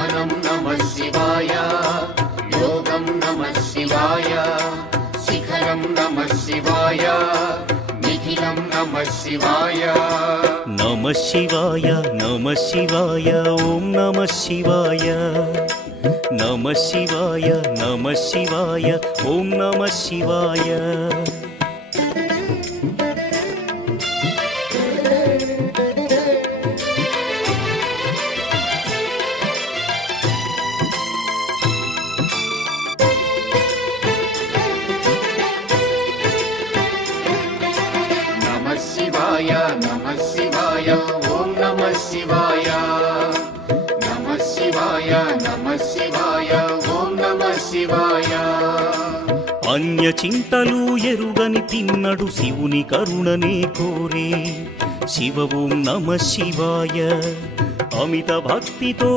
జ్ఞానం నమః శివాయ, యోగం నమః శివాయ, శిఖరం నమః శివాయ, నిఖిలం నమః శివాయ. నమః శివాయ నమః శివాయ ఓం నమః శివాయ. నమః శివాయ నమః శివాయ ఓం నమః శివాయ. నమః శివాయ నమః శివాయ ఓం నమః శివాయ. నమః శివాయ నమః శివాయ ఓం నమః శివాయ. అన్య చింతలు ఎరుగని తిన్నడు శివుని కరుణనే కోరే. శివ ఓం నమః శివాయ. అమిత భక్తితో